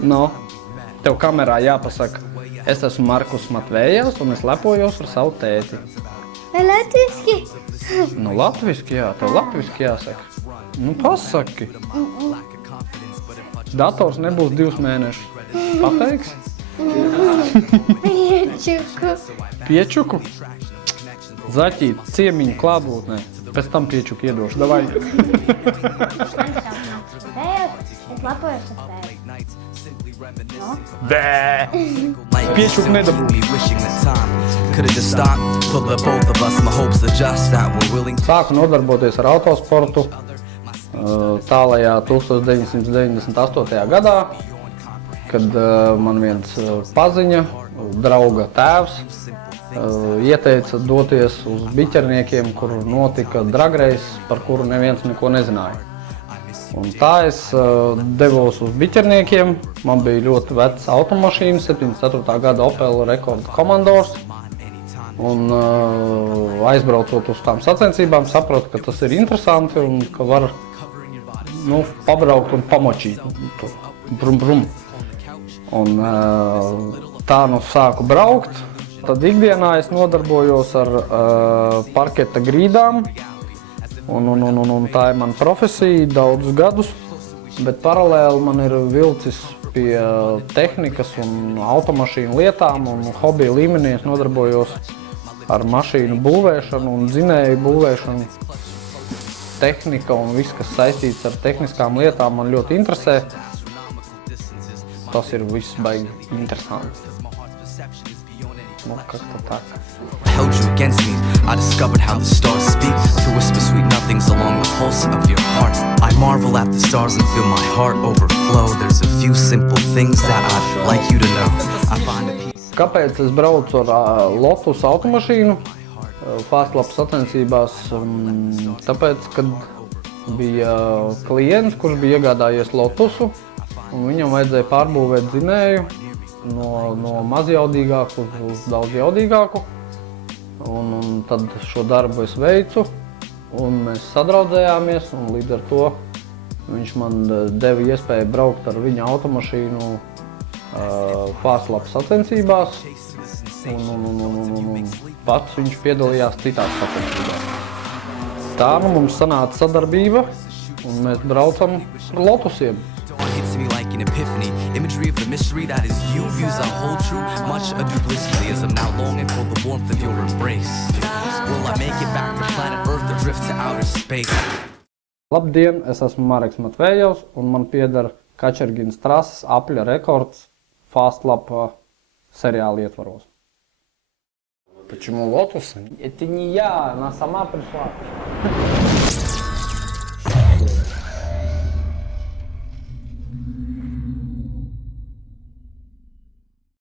No, tev kamerā jāpasaka, es esmu Markus Matvējevs un es lepojos ar savu tēti. Vai latviski? Nu, latviski jā, tev latviski jāsaka. Nu, pasaki. Dators nebūs 2 mēnešus. Pateiks? Piečuku. Piečuku? Zaķīt, ciemiņu klātbūtnē. Pēc tam piečuku iedošu. Davai. Es lepojos ar tevi. No? Bē! Piečuku nedabū. Sāku nodarboties ar autosportu tālajā 1998. gadā, kad man viens paziņa, drauga tēvs, ieteica doties uz biķerniekiem, kur notika drag race, par kuru neviens neko nezināja. Un tā es devos uz biķerniekiem, man bija ļoti vecs automašīna, 74. gada Opel Rekord Commodores. Un aizbraucot uz tām sacensībām, sapratu, ka tas ir interesanti un ka var pabraukt un pamočīt. Brum, brum. Un tā sāku braukt. Tad ikdienā es nodarbojos ar parketa grīdām. Un tā ir mana profesija daudzus gadus. Bet paralēli man ir vilcis pie tehnikas un automašīnu lietām. Un hobija līmenī es nodarbojos ar mašīnu būvēšanu un dzinēju būvēšanu. Tehnika un viss, kas saistīts ar tehniskām lietām, man ļoti interesē. Tas ir viss baigi interesanti. Nu, kas tā? Held you against me. I discovered how the stars speak to whisper sweet nothings along the pulse of your heart. I marvel at the stars and feel my heart overflow. There's a few simple things that I'd like you to know. I find a peace. Kāpēc es braucu ar Lotus automašīnu Fastlap sacensībās? Tāpēc, kad bija klients, kurš bija iegādājies Lotusu, un viņam vajadzēja pārbūvēt dzinēju no mazjaudīgāku uz daudz jaudīgāku. Un tad šo darbu es veicu, un mēs sadraudzējāmies, un līdz ar to viņš man deva iespēju braukt ar viņa automašīnu Fastlap sacensībās, un pats viņš piedalījās citās sacensībās. Tā mums sanāca sadarbība, un mēs braucam ar Lotusiem. Hits me like an epiphany. Imagery of the mystery that is you. Views I hold true. Much ado blissfully as I'm now longing for the warmth of your embrace. Will I make it back to planet Earth or drift to outer space? Labdien, es esmu Mareks Matvējevs un man pieder Kačerginas trases apļa rekords Fastlap seriāla ietvaros. Почему Lotus? Это не я, она сама пришла.